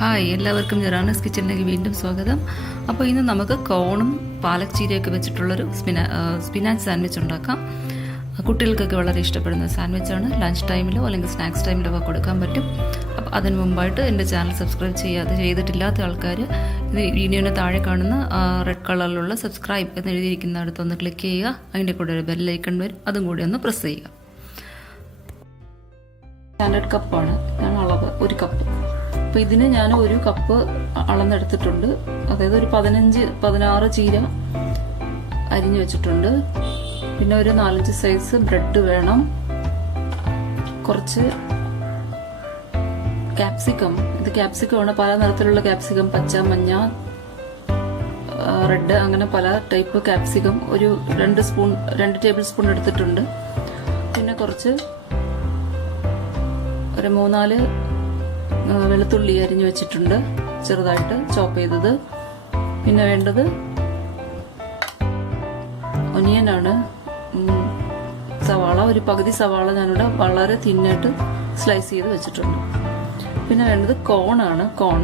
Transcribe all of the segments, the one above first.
Hi, എല്ലാവർക്കും ജെറാനസ് കിച്ചണിലേക്ക് വീണ്ടും സ്വാഗതം. അപ്പോൾ ഇന്ന് നമുക്ക് കോണും പാലക് ചീരയൊക്കെ വെച്ചിട്ടുള്ളൊരു സ്പിനാച്ച് സാൻഡ്വിച്ച് ഉണ്ടാക്കാം. കുട്ടികൾക്കൊക്കെ വളരെ ഇഷ്ടപ്പെടുന്ന സാൻഡ്വിച്ചാണ്. ലഞ്ച് ടൈമിലോ അല്ലെങ്കിൽ സ്നാക്സ് ടൈമിലോ ഒക്കെ കൊടുക്കാൻ പറ്റും. അപ്പോൾ അതിന് മുമ്പായിട്ട് എൻ്റെ ചാനൽ സബ്സ്ക്രൈബ് ചെയ്തിട്ടില്ലാത്ത ആൾക്കാർ ഇത് വീഡിയോന് താഴെ കാണുന്ന റെഡ് കളറിലുള്ള സബ്സ്ക്രൈബ് എന്ന് എഴുതിയിരിക്കുന്ന അടുത്തൊന്ന് ക്ലിക്ക് ചെയ്യുക. അതിൻ്റെ കൂടെ ഒരു ബെല്ലൈക്കൺ വരും, അതും കൂടി ഒന്ന് പ്രസ് ചെയ്യുക. സ്റ്റാൻഡേർഡ് കപ്പാണ് ഞാൻ അളവ്, 1 കപ്പ്. അപ്പോൾ ഇതിന് ഞാൻ 1 കപ്പ് അളന്നെടുത്തിട്ടുണ്ട്. അതായത് ഒരു 15-16 ചീര അരിഞ്ഞു വെച്ചിട്ടുണ്ട്. പിന്നെ ഒരു 4-5 സൈസ് ബ്രെഡ് വേണം. കുറച്ച് ക്യാപ്സിക്കം, ഇത് ക്യാപ്സിക്കമാണ്, പല നിറത്തിലുള്ള ക്യാപ്സിക്കം, പച്ച, മഞ്ഞ, റെഡ്, അങ്ങനെ പല ടൈപ്പ് ക്യാപ്സിക്കം ഒരു 2 ടേബിൾ സ്പൂൺ എടുത്തിട്ടുണ്ട്. പിന്നെ കുറച്ച് ഒരു 3-4 വെളുത്തുള്ളി അരിഞ്ഞു വെച്ചിട്ടുണ്ട്, ചെറുതായിട്ട് ചോപ്പ് ചെയ്തത്. പിന്നെ വേണ്ടത് ഒനിയനാണ്, സവാള, ഒരു പകുതി സവാള ഞാനിവിടെ വളരെ തിന്നായിട്ട് സ്ലൈസ് ചെയ്ത് വെച്ചിട്ടുണ്ട്. പിന്നെ വേണ്ടത് കോണാണ്. കോൺ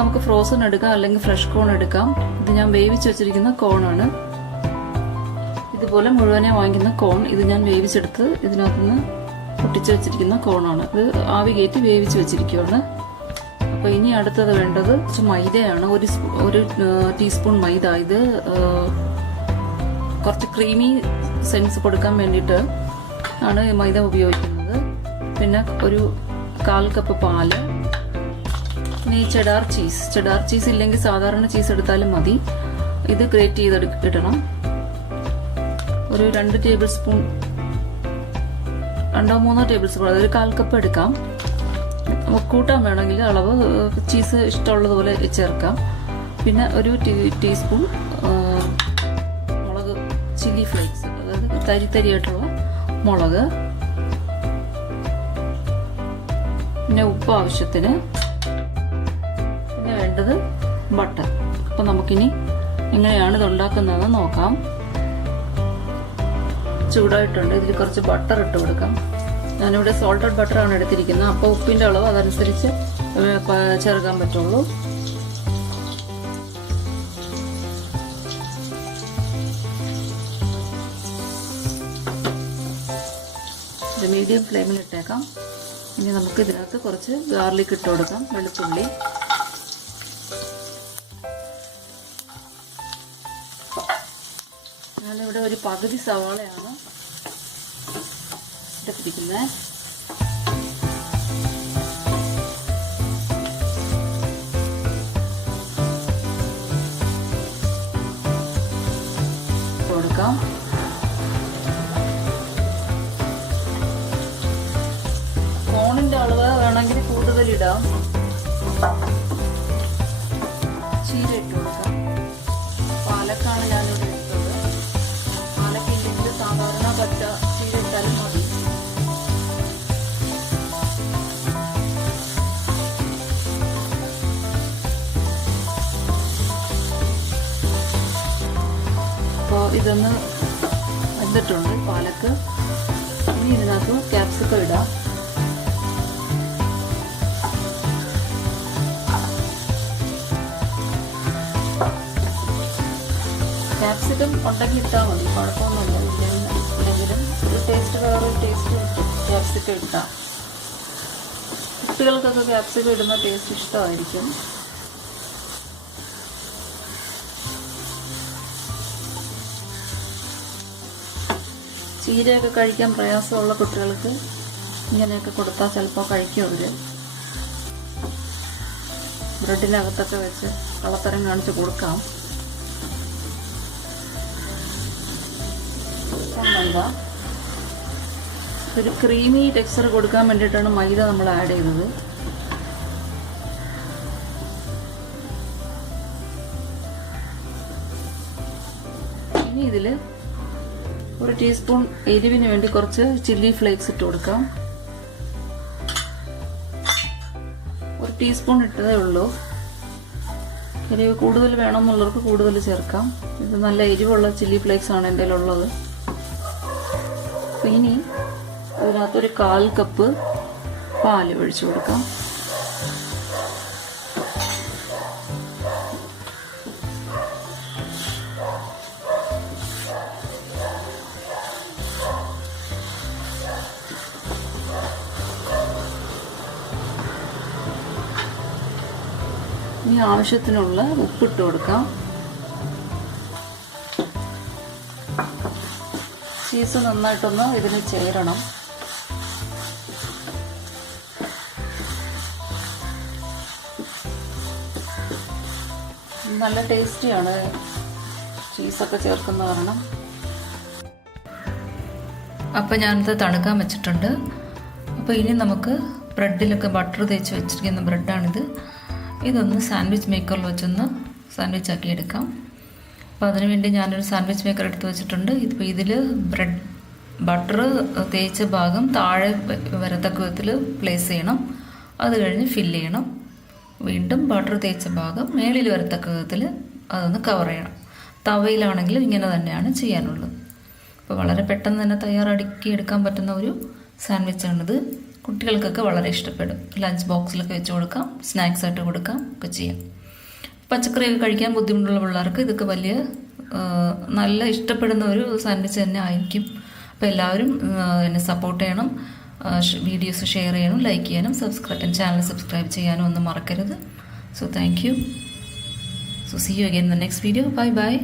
നമുക്ക് ഫ്രോസൺ എടുക്കാം അല്ലെങ്കിൽ ഫ്രഷ് കോൺ എടുക്കാം. ഇത് ഞാൻ വേവിച്ച് വെച്ചിരിക്കുന്ന കോണാണ്. ഇതുപോലെ മുഴുവനെ വാങ്ങിക്കുന്ന കോൺ ഇത് ഞാൻ വേവിച്ചെടുത്ത് ഇതിനകത്തുനിന്ന് പൊട്ടിച്ച് വെച്ചിരിക്കുന്ന കോണാണ്. ഇത് ആവി കയറ്റി വേവിച്ച് വെച്ചിരിക്കുകയാണ്. അപ്പോൾ ഇനി അടുത്തത് വേണ്ടത് കുറച്ച് മൈദയാണ്. ഒരു ടീസ്പൂൺ മൈദ. ഇത് കുറച്ച് ക്രീമി സെൻസ് കൊടുക്കാൻ വേണ്ടിയിട്ട് ആണ് മൈദ ഉപയോഗിക്കുന്നത്. പിന്നെ ഒരു 1/4 കപ്പ് പാല്. പിന്നെ ഈ ചെഡാർ ചീസ് ഇല്ലെങ്കിൽ സാധാരണ ചീസ് എടുത്താലും മതി. ഇത് ഗ്രേറ്റ് ചെയ്തിടണം. ഒരു 2 ടേബിൾ സ്പൂൺ, 2-3 ടേബിൾ സ്പൂൺ, അതൊരു 1/4 കപ്പ് എടുക്കാം. കൂട്ടാൻ വേണമെങ്കിൽ അളവ് ചീസ് ഇഷ്ടമുള്ളതുപോലെ ചേർക്കാം. പിന്നെ ഒരു ടീസ്പൂൺ മുളക്, ചില്ലി ഫ്ലേക്സ്, അതായത് തരിയായിട്ടുള്ള മുളക്. പിന്നെ ഉപ്പ് ആവശ്യത്തിന്. പിന്നെ വേണ്ടത് ബട്ടർ. അപ്പം നമുക്കിനി എങ്ങനെയാണ് ഇത് ഉണ്ടാക്കുന്നതെന്ന് നോക്കാം. ചൂടായിട്ടുണ്ട്. ഇതിൽ കുറച്ച് ബട്ടർ ഇട്ട് കൊടുക്കാം. ഞാനിവിടെ സോൾട്ടഡ് ബട്ടറാണ് എടുത്തിരിക്കുന്നത്. അപ്പോൾ ഉപ്പിൻ്റെ അളവ് അതനുസരിച്ച് ചേർക്കാൻ പറ്റുള്ളൂ. ഇത് മീഡിയം ഫ്ലെയിമിൽ ഇട്ടേക്കാം. ഇനി നമുക്ക് ഇതിനകത്ത് കുറച്ച് ഗാർലിക് ഇട്ട് കൊടുക്കാം, വെളുത്തുള്ളി. ഞാനിവിടെ ഒരു പകുതി സവാളയാണ് എടുത്തിരിക്കുന്നത്. കൊടുക്കാം. കോണിന്റെ അളവ് വേണമെങ്കിൽ കൂടുതൽ ഇടാം. ചീര ഇട്ട് കൊടുക്കാം. പാലക്കാണ് ഞാനിവിടെ എടുത്തത്. പാലക്കില്ലെങ്കിൽ സാധാരണ പച്ച ചീര ഇട്ടാലും മതി. അപ്പോൾ ഇതൊന്ന് വെന്തിട്ടുണ്ട് പാലക്ക്. ഇനി ഇതിനകത്ത് ക്യാപ്സിക്കം ഇടാം. ക്യാപ്സിക്കം ഉണ്ടെങ്കിൽ ഇട്ടാൽ മതി, കുഴപ്പമൊന്നുമില്ല. ഇല്ലെങ്കിലും ഒരു ടേസ്റ്റ്, വേറൊരു ടേസ്റ്റ് കിട്ടും ക്യാപ്സിക്കം ഇട്ടാൽ. കുട്ടികൾക്കൊക്കെ ക്യാപ്സിക്കം ഇടുന്ന ടേസ്റ്റ് ഇഷ്ടമായിരിക്കും. ചീരയൊക്കെ കഴിക്കാൻ പ്രയാസമുള്ള കുട്ടികൾക്ക് ഇങ്ങനെയൊക്കെ കൊടുത്താൽ ചിലപ്പോൾ കഴിക്കും അവർ. ബ്രെഡിനകത്തൊക്കെ വെച്ച് കളത്തരം കാണിച്ച് കൊടുക്കാം. മൈദ, ഒരു ക്രീമി ടെക്സ്ചർ കൊടുക്കാൻ വേണ്ടിയിട്ടാണ് മൈദ നമ്മൾ ആഡ് ചെയ്തത്. ഇനി ഇതിൽ ഒരു ടീസ്പൂൺ എരിവിന് വേണ്ടി കുറച്ച് ചില്ലി ഫ്ലേക്സ് ഇട്ട് കൊടുക്കാം. ഒരു ടീസ്പൂൺ ഇട്ടതേ ഉള്ളൂ. എരിവ് കൂടുതൽ വേണമെന്നുള്ളവർക്ക് കൂടുതൽ ചേർക്കാം. ഇത് നല്ല എരിവുള്ള ചില്ലി ഫ്ലേക്സ് ആണ് എൻ്റെ കയ്യിലുള്ളത്. ഇനി അതിനകത്തൊരു 1/4 കപ്പ് പാല് ഒഴിച്ചു കൊടുക്കാം. ഇനി ആവശ്യത്തിനുള്ള ഉപ്പിട്ട് കൊടുക്കാം. ചീസ് നന്നായിട്ടൊന്ന് ഇതിന് ചേരണം. നല്ല ടേസ്റ്റിയാണ് ചീസൊക്കെ ചേർക്കുന്ന കാരണം. അപ്പോൾ ഞാനിത് തണുക്കാൻ വെച്ചിട്ടുണ്ട്. അപ്പോൾ ഇനി നമുക്ക് ബ്രെഡിലൊക്കെ ബട്ടർ തേച്ച് വെച്ചിരിക്കുന്ന ബ്രെഡാണിത്. ഇതൊന്ന് സാൻഡ്വിച്ച് മേക്കറിൽ വെച്ചൊന്ന് സാൻഡ്വിച്ച് ആക്കി എടുക്കാം. അപ്പോൾ അതിനുവേണ്ടി ഞാനൊരു സാൻഡ്വിച്ച് മേക്കർ എടുത്ത് വെച്ചിട്ടുണ്ട്. ഇപ്പോൾ ഇതിൽ ബട്ടർ തേച്ച ഭാഗം താഴെ വരത്തക്ക വിധത്തിൽ പ്ലേസ് ചെയ്യണം. അത് കഴിഞ്ഞ് ഫില്ല് ചെയ്യണം. വീണ്ടും ബട്ടർ തേച്ച ഭാഗം മേളിൽ വരത്തക്ക വിധത്തിൽ അതൊന്ന് കവർ ചെയ്യണം. തവയിലാണെങ്കിലും ഇങ്ങനെ തന്നെയാണ് ചെയ്യാനുള്ളത്. അപ്പോൾ വളരെ പെട്ടെന്ന് തന്നെ തയ്യാറാക്കി എടുക്കാൻ പറ്റുന്ന ഒരു സാൻഡ്വിച്ചാണിത്. കുട്ടികൾക്കൊക്കെ വളരെ ഇഷ്ടപ്പെടും. ലഞ്ച് ബോക്സിലൊക്കെ വെച്ച് കൊടുക്കാം, സ്നാക്സ് ആയിട്ട് കൊടുക്കാം ഒക്കെ ചെയ്യാം. പച്ചക്കറിയൊക്കെ കഴിക്കാൻ ബുദ്ധിമുട്ടുള്ള പിള്ളേർക്ക് ഇതൊക്കെ വലിയ നല്ല ഇഷ്ടപ്പെടുന്ന ഒരു സാൻഡ്വിച്ച് തന്നെ ആയിരിക്കും. അപ്പോൾ എല്ലാവരും എന്നെ സപ്പോർട്ട് ചെയ്യണം. വീഡിയോസ് ഷെയർ ചെയ്യണം, ലൈക്ക് ചെയ്യാനും ചാനൽ സബ്സ്ക്രൈബ് ചെയ്യാനും ഒന്നും മറക്കരുത്. So thank you. So see you again in the next video. Bye bye.